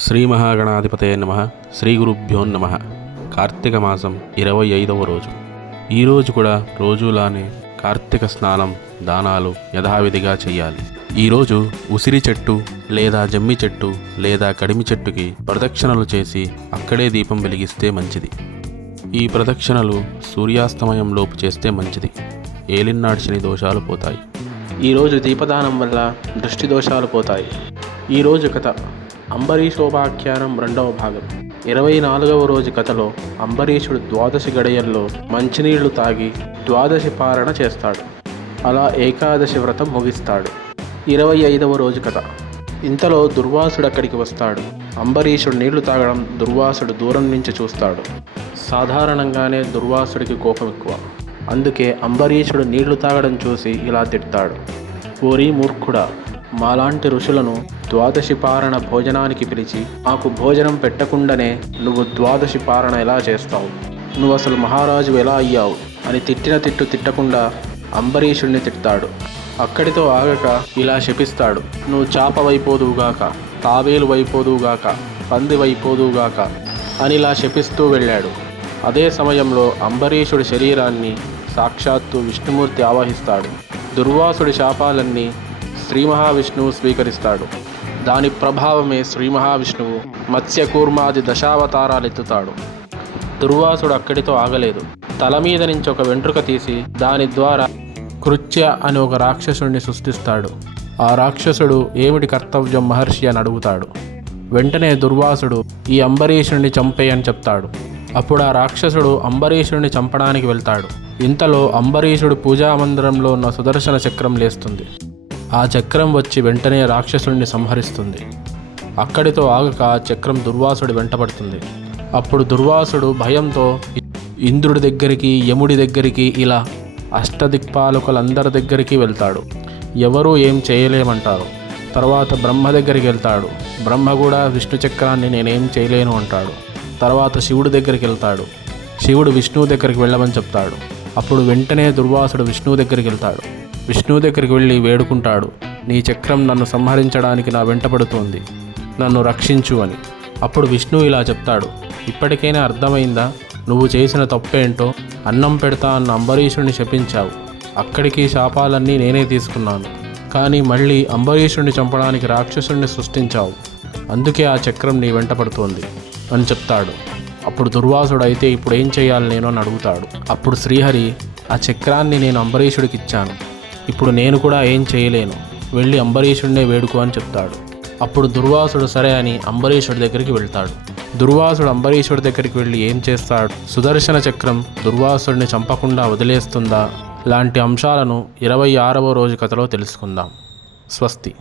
శ్రీ మహాగణాధిపతయే నమః. శ్రీ గురుభ్యో నమః. కార్తీక మాసం 25వ రోజు. ఈరోజు కూడా రోజులానే కార్తీక స్నానం, దానాలు యథావిధిగా చేయాలి. ఈరోజు ఉసిరి చెట్టు లేదా జమ్మి చెట్టు లేదా కడిమి చెట్టుకి ప్రదక్షిణలు చేసి అక్కడే దీపం వెలిగిస్తే మంచిది. ఈ ప్రదక్షిణలు సూర్యాస్తమయంలోపు చేస్తే మంచిది. ఏలినాటి శని దోషాలు పోతాయి. ఈరోజు దీపదానం వల్ల దృష్టి దోషాలు పోతాయి. ఈరోజు కథ అంబరీషోపాఖ్యానం 2వ భాగం. 24వ రోజు కథలో అంబరీషుడు ద్వాదశి గడియల్లో మంచినీళ్లు తాగి ద్వాదశి పారణ చేస్తాడు. అలా ఏకాదశి వ్రతం ముగిస్తాడు. 25వ రోజు కథ. ఇంతలో దుర్వాసుడు అక్కడికి వస్తాడు. అంబరీషుడు నీళ్లు తాగడం దుర్వాసుడు దూరం నుంచి చూస్తాడు. సాధారణంగానే దుర్వాసుడికి కోపం ఎక్కువ. అందుకే అంబరీషుడు నీళ్లు తాగడం చూసి ఇలా తిడతాడు. ఓరి మూర్ఖుడా, మాలాంటి ఋషులను ద్వాదశి పారణ భోజనానికి పిలిచి మాకు భోజనం పెట్టకుండానే నువ్వు ద్వాదశి పారణ ఎలా చేస్తావు? నువ్వు అసలు మహారాజు ఎలా అయ్యావు అని తిట్టిన తిట్టు తిట్టకుండా అంబరీషుడిని తిడతాడు. అక్కడితో ఆగక ఇలా శపిస్తాడు. నువ్వు చాపవైపోదువుగాక, తాబేలు వైపోదువుగాక, పంది వైపోదువుగాక అని ఇలా శపిస్తూ వెళ్ళాడు. అదే సమయంలో అంబరీషుడి శరీరాన్ని సాక్షాత్తు విష్ణుమూర్తి ఆవహిస్తాడు. దుర్వాసుడి శాపాలన్నీ శ్రీ మహావిష్ణువు స్వీకరిస్తాడు. దాని ప్రభావమే శ్రీ మహావిష్ణువు మత్స్యకూర్మాది దశావతారాలెత్తుతాడు. దుర్వాసుడు అక్కడితో ఆగలేదు. తల మీద నుంచి ఒక వెంట్రుక తీసి దాని ద్వారా కృత్య అని ఒక రాక్షసుడిని సృష్టిస్తాడు. ఆ రాక్షసుడు ఏమిటి కర్తవ్యం మహర్షి అని అడుగుతాడు. వెంటనే దుర్వాసుడు ఈ అంబరీషుడిని చంపేయని చెప్తాడు. అప్పుడు ఆ రాక్షసుడు అంబరీషుడిని చంపడానికి వెళ్తాడు. ఇంతలో అంబరీషుడు పూజామందిరంలో ఉన్న సుదర్శన చక్రం లేస్తుంది. ఆ చక్రం వచ్చి వెంటనే రాక్షసుడిని సంహరిస్తుంది. అక్కడితో ఆగక ఆ చక్రం దుర్వాసుడి వెంటపడుతుంది. అప్పుడు దుర్వాసుడు భయంతో ఇంద్రుడి దగ్గరికి, యముడి దగ్గరికి, ఇలా అష్టదిక్పాలకులందరి దగ్గరికి వెళ్తాడు. ఎవరూ ఏం చేయలేమంటారు. తర్వాత బ్రహ్మ దగ్గరికి వెళ్తాడు. బ్రహ్మ కూడా విష్ణు చక్రాన్ని నేనేం చేయలేను అంటాడు. తర్వాత శివుడి దగ్గరికి వెళ్తాడు. శివుడు విష్ణువు దగ్గరికి వెళ్ళమని చెప్తాడు. అప్పుడు వెంటనే దుర్వాసుడు విష్ణువు దగ్గరికి వెళ్తాడు. విష్ణువు దగ్గరికి వెళ్ళి వేడుకుంటాడు. నీ చక్రం నన్ను సంహరించడానికి నా వెంటపడుతోంది, నన్ను రక్షించు అని. అప్పుడు విష్ణువు ఇలా చెప్తాడు. ఇప్పటికైనా అర్థమైందా నువ్వు చేసిన తప్పేంటో? అన్నం పెడతా అన్న అంబరీషుడిని శపించావు. అక్కడికి శాపాలన్నీ నేనే తీసుకున్నాను. కానీ మళ్ళీ అంబరీషుడిని చంపడానికి రాక్షసుడిని సృష్టించావు. అందుకే ఆ చక్రం నీ వెంటపడుతోంది అని చెప్తాడు. అప్పుడు దుర్వాసుడు అయితే ఇప్పుడు ఏం చేయాలి నేను అని అడుగుతాడు. అప్పుడు శ్రీహరి ఆ చక్రాన్ని నేను అంబరీషుడికి ఇచ్చాను. ఇప్పుడు నేను కూడా ఏం చేయలేను, వెళ్ళి అంబరీషుడినే వేడుకో అని చెప్తాడు. అప్పుడు దుర్వాసుడు సరే అని అంబరీషుడి దగ్గరికి వెళ్తాడు. దుర్వాసుడు అంబరీషుడి దగ్గరికి వెళ్ళి ఏం చేస్తాడు? సుదర్శన చక్రం దుర్వాసుడిని చంపకుండా వదిలేస్తుందా? లాంటి అంశాలను 26వ రోజు కథలో తెలుసుకుందాం. స్వస్తి.